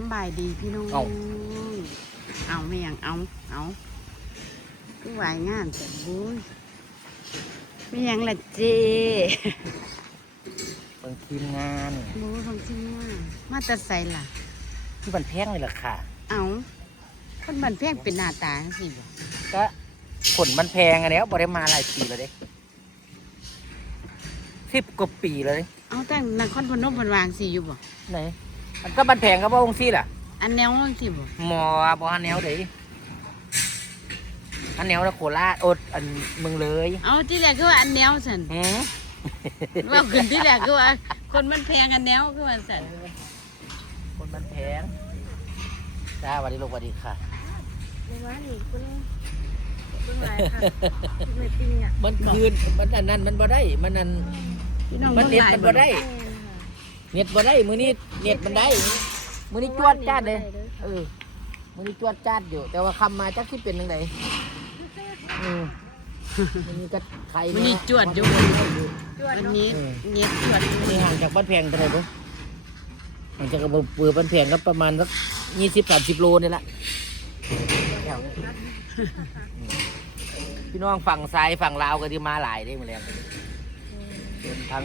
สำบายดีพี่น้องเอา เอาไม่ยังเอา เอาคือไหวายงานแต่บุ้ยไม่ยังละเจเบิ่งทีมงานบู้ของจริงว่ามาแตัดใส่ล่ะ ที่มันแพงเลยล่ะค่ะ เอาคนบันแพงเป็นหน้าตาจังสิบ่ก็ผลมันแพงอันเนี้ยบ่ได้มาหลายปีแล้วเด้สิบกว่าปีแล้วเด้เอาแต่นครพนมเพันวางสิอยู่บ่ไหน มันก็มันแพงก็บ่องซี่ล่ะ อันแนวจังสิบ่หมอบ่ฮันแนวเด้อันแนวละโคราชอดอันเมืองเลยเอาที่แรกคือว่าอันแนวสันหือว่าขึ้นที่แรกคือว่าคนมันแพงอันแนวคือว่าสันคนมันแพงจ้าสวัสดีลูกสวัสดีค่ะในว่านี่คุณคุณหลายค่ะคุณไม่ปิ้งอะมันคืนมันอันนั้นมันบ่ได้มันอันพี่น้องมันคเน็ตหลายมันบ่ได้ แม่นค่ะ เน็ตบ่ได้มื้อนี้เน็ตมันได้มื้อนี้จวดจ้าดเลยเออมื้อนี้จวดจ้าดอยู่ แต่ว่าคำมาจักสิเป็นจังไดอืมมื้อนี้ก็ใครมันนี่จวดอยู่จวดวันเนาะนี้เน็ตจวดอยู่นี่ห่างจากบ้านแพงเท่าไหร่บ่ห่างจากอำเภอเปือบ้านแพงก็ประมาณสัก20 30โลนี่แหละแถวนี้อืมพี่น้องฝั่งซ้ายฝั่งลาวก็ที่มาหลายได้หมดแล้วส่วนทาง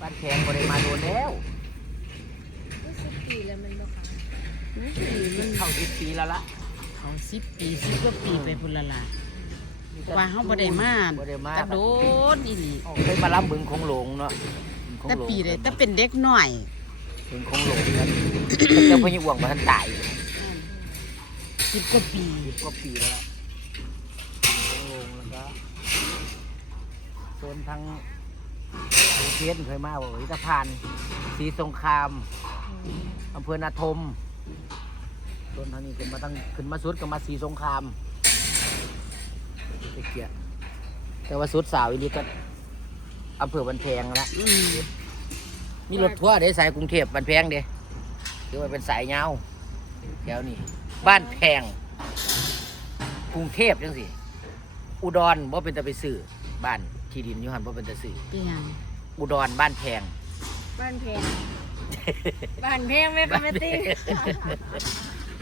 บ้านแพงบ่ได้มาโดนแล้วรู้สึกปีแล้วมันบ่ค่ะมันเข้า10ปีแล้วละเขาสิบปีสิบกว่าปีไปพุ่นละล่ะว่าเขาบ่ได้มาบ่ได้มากระโดดอีหลีเอาเคยมารับบึงคงหลงเนาะบึงคงแต่หลงปีเลยแต่เป็นเด็กหน่อยบึงคงหลงครับเจ้าพญาอ่วงมาทันตายอยู่สิบกว่าปีสิบกว่าปีแล้วล่ะคงหลงแล้วก็โซนทาง เทียนเคยมาบ่วิตพานศรีสงครามอำเภอนาทมโซนทางนี้ขึ้นมาตั้งขึ้นมาสุดก็มาศรีสงครามไปเกียแต่ว่าสุดสาวอีนี้ก็อำเภอบันแพงแล้วมีรถทัวร์เด้สายกรุงเทพบ้านแพงเด้คือว่าเป็นสายยาแถวนี้บ้านแพง กรุงเทพจังสิอุดรบ่เป็นตะไปซื้อบ้าน ที่ดินอยูหันบ่เป็นตะซื้อเป็นหยังอุดรบ้านแพง บ้านแพงบ้านแพงแม่ก็ไม่ติ้ง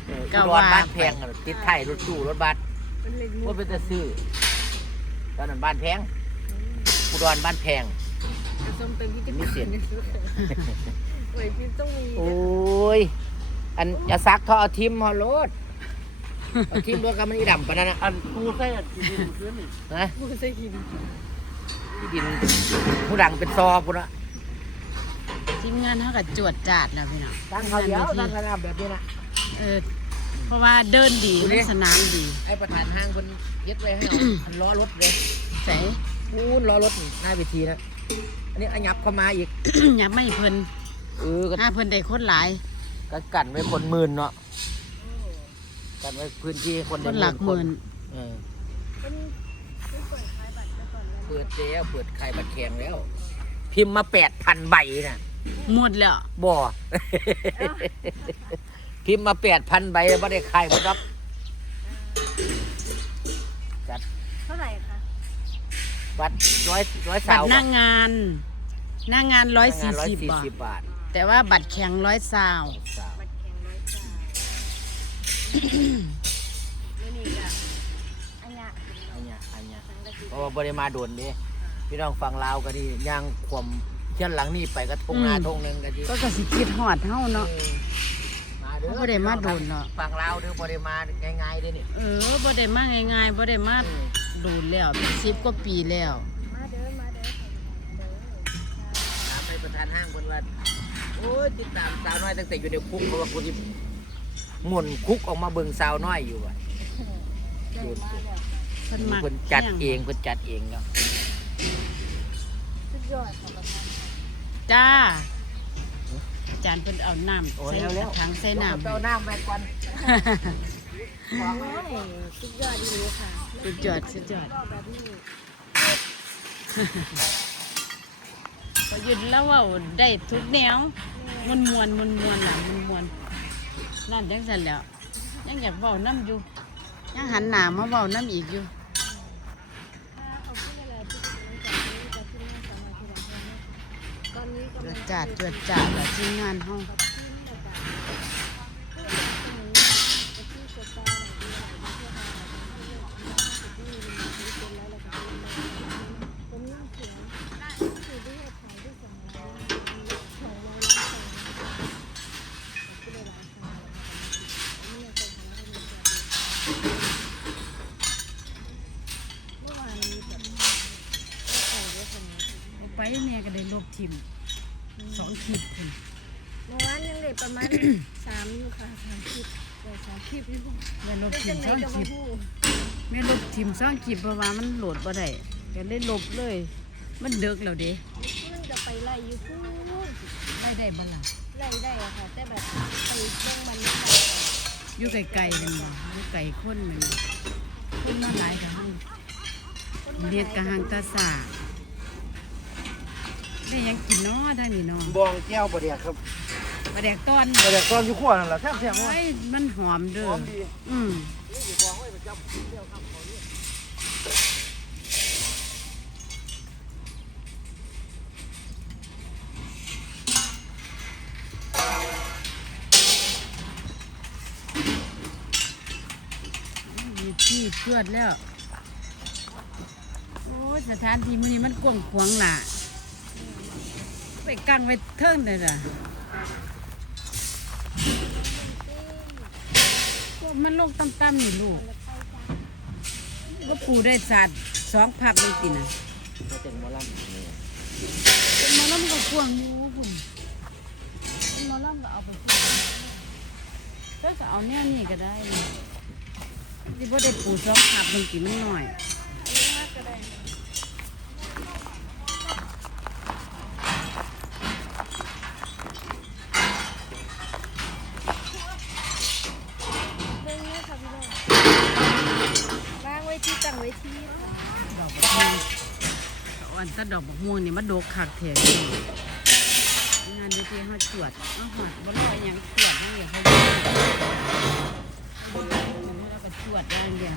เอออุดรบ้านแพงอะติดไทยรถตู้รถบัสเป็นเล็กมุบ่กเป็นตะซื้อตอนนั้นบ้านแพงอุดรบ้านแพงผสมเป็นพิธีมีเสียงโอ้ยพี่ต้องมีโอ้ย อันอย่าซักท่อเอาทิมฮอรถเอาทิมรถกันมันอีดำปะนั่นนะอันกูใส่อันกินขึ้นนี่นะผู้ใส่กิน ที่ดินผู้ดังเป็นซอพุ่นละทีมงานเขาก็จวดจาดแล้วพี่น้องตั้งเขาเดียวตั้งระดับแบบนี้นะเออเพราะว่าเดินดีดูดิสนามดีไอ้ประธานห้างคนยึดไว้ให้เอาอันล้อรถเลยใส่พูนล้อรถนี่หน้าเวทีนะอันนี้อันยับเข้ามาอีกอย่าไม่เพิ่นเออก็ถ้าเพิ่นได้คนหลายก็กันไว้คนหมื่นเนาะกันไว้พื้นที่คนคได้นหลักหมื่นเออ เปิดแล้วเปิดไข่บัตรแข็งแล้ว พิมพ์มาแปดพันใบน่ะหมดแล้วบ่ พิมพ์มาแปดพันใบไม่ได้ขายหมดครับเท่าไหร่คะบัตรร้อยร้อยบัสาตวรหน้างาน หน้างานร้อยสี่ร้อยสิบสี่บาทสิบบาทแต่ว่าบัตรแข็งร้อยซาว สาว บัตรแข็งร้อยจ่ายไม่ ราะว่าบริมาโดนเด้พี่น้องฟังลาวก็ดีย่างความเช่นหลังนี่ไปก็ทงหน้าทงหนึงก็ดีก็กสิคิดหอดเท่าเนาะ มาเด้อเขาบ่ได้มาโดนเนาะ ฟังลาวเด้อบริมาง่ายๆเด้อนี่เออบ่ได้มาง่ายๆบ่ได้มาโดูแล้วเป็นสิบกว่าปีแล้ว มาเด้อ มาเด้อเด้อถามไปประธานห้างคนว่าโอ้ยติดตามสาวน้อยตั้งแต่อยู่ในคุกเพราะว่าคนที่หมุนคุกออกมาเบิ่งสาวน้อยอยู่อะ ได้มาแล้ว เพิ่นมักเพิ่นจัดเองเพิ่นจัดเองเนาะสุดยอดของประธานจ้าอาจารย์เพิ่นเอาน้ำโอ้ใส่แล้วแล้วถังใส่น้ำเอาน้ำไปก่อนโอ้ยสุดยอดดีค่ะสุดยอดสุดยอดก็แบบนี้พอหยุดแล้วเว่าได้ทุกแนวมวนมวนมวนมวนๆล่ะมวนมวนๆนั่นจังซั่นแหล้วยังอยากเว้าน้ำอยู่ ยังหันหน้ามาเว้าน้ำอีกอยู่ขอบคุณหลายๆที่ติดตามจากนี้จากที่นั่นสามารถที่เราทำได้ตอนนี้จกำวลัดงจาดจวดจาดแล้วทีมงานเฮากับที่นี่แหละ เนี่ยก็ได้ลบทิมสองคลิปคุณเมื่อวานยังได้ประมาณ สามอยู่ค่ะสามคลิปได้สามคลิปอยู่ได้ลบเป็นทิจัมงไหนสองก็คลิบ่ปฮู้แม่ลบทิมสองคลิปเพราะว่ามันโหลดบ่ได้ก็ได้ลบเลย มันเดึกแล้วเด้มันก็ไปไล่อยู่พู้นได้ได้บ่ล่ะไล่ได้อะค่ะแต่แบบไปเบิ่งมันไม่ได้อยู่ไกลๆนั่นบ่อยู่ไกลคนนั่นบ่คนมาหลายกับหังคนมาเรียกหากับหังตาสา ได้หยังกินเนาะทางนี้เนาะบองแก้วบ่เดียกครับปลาแดกตอนบ่เดียกตอนอยู่ขั้วนั่นแหละแซ่บๆว่าไอ้ยมันหอมเด้หออมดีอืมนี่อยู่บองไว้ประจำเที่ยวครับขอนี้มีที่เชือดแล้ว โอ้ยสถานที่มื้อนี้มันกว้างขวางล่ะ ไปกังไว้เทิงเลยล่ะพวกมันลงต่ำๆนี่ลูก ก็ปูได้สัตว์สองพักเลยติน่ะก็เป็นหมอลำนี่เป็นหมอลำก็กวางอยู่คุณเป็นหมอลำก็เอาไปพูดก็จะเอาแนวนี้ก็ได้นะที่พ่ได้ปูสองพักมันกินมันหน่อย เบิ่งเนี่ยค่ะพี่น้องวางไว้ที่ตั้งไว้ที่ค่ะ ดอกบักม่วง อันตะดอกบักม่วงนี่มันโดกขักแถวนี่งานดีเจเขาจวดเอาหอดบ่รอหยังจวดนี่เขาเบิ่งเขาเบิ่งแล้วก็จวดอย่างเดียว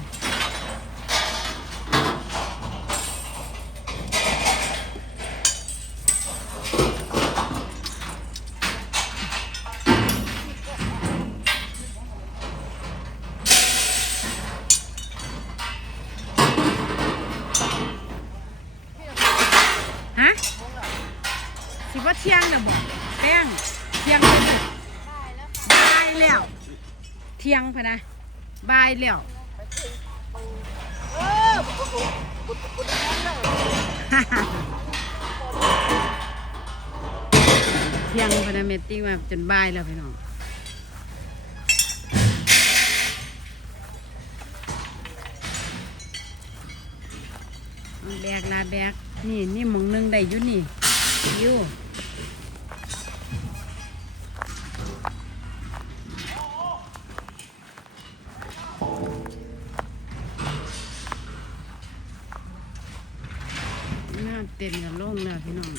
บอกแป้งเที่ยงเลยบ่บายแล้วเที่ยงพะนะบายแล้วเที่ยงพะนะเมตติ้งมาจนบายแล้วพี่น้องแบกลาแบกนี่นี่หมองหนึงได้อยู่นี่อยู่ เต็มกับโล่งแล้วพี่น้อง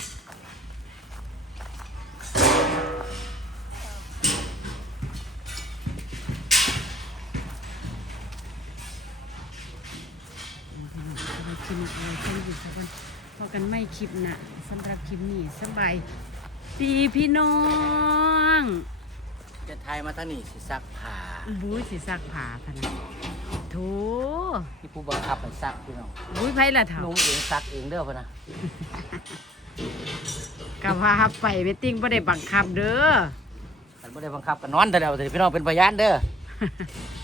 เราคลิปนี้เอาไว้แค่นี้สักวันพอกันไม่คลิปหนะสำหรับคลิปนี้สบายดีพี่น้อง จะทายมาทางนี้สิซักผ้าบุ้ยสิซักผ้าพะนะโถที่ผู้บังคับให้ซักพี่น้องบุ้ยไผละเถ่านุ่งเองซักเองเด้อพ่นนะกับว่าไปไม่ติ้งบ่ได้บังคับเด้อแต่บ่ได้บังคับก็นอนแต่เดียวพี่น้องเป็นพยานเด้อ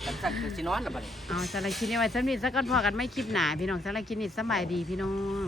กันซักคือสินอนล่ะบัดนี้เอาสำหรับคลิปนี้ไว้สำหรับสักก่อนพอกันไม่คลิปหนาพี่น้องสำหรับคลิปนี้สบายดีพี่น้อง